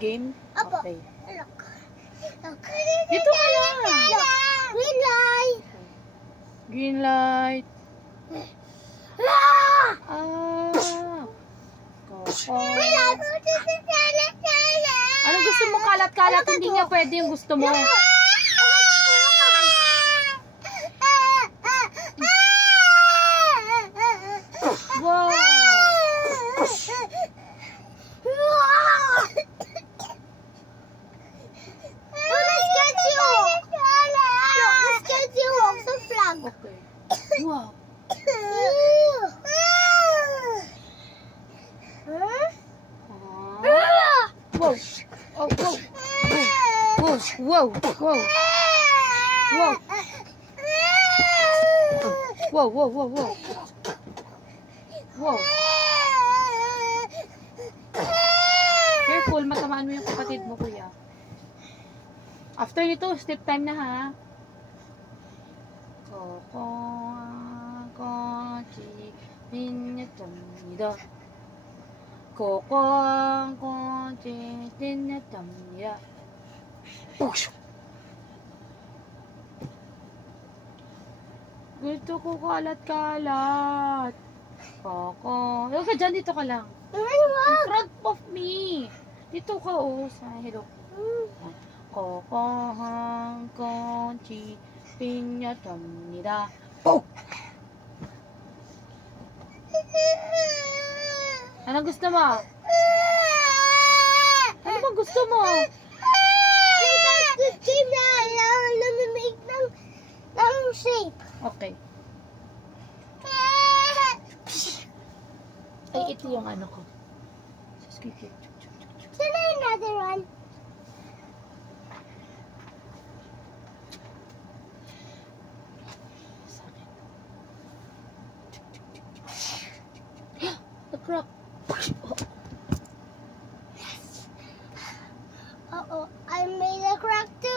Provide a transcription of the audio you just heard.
game? Opo. Okay. Look. Dito ka lang. Green light. Green light. Koko. Ano gusto mo? Kalat-kalat. Hindi nga pwede yung gusto mo. Wow. Okay. Wow. Wow. Oh, wow. Wow. Wow. Wow. Wow. Wow. Wow. Wow. Wow. Careful, matamaan mo yung kapatid mo, kuya. After nito, step time na ha. Koko, kochi, minyatamida. Koko, kochi, minyatamida. Gusto ko kalat-kalat. Koko. Huwag ka dyan, dito ka lang. In front of me. Dito ka, oh. Sa hello. Koko, kochi, minyatamida. Oh! Ano gusto mo? Ano ba gusto mo? Shape. Okay. Ay, ito yung ano ko. Squeaky. Can I another one? The crack. Uh-oh, I made a crack too.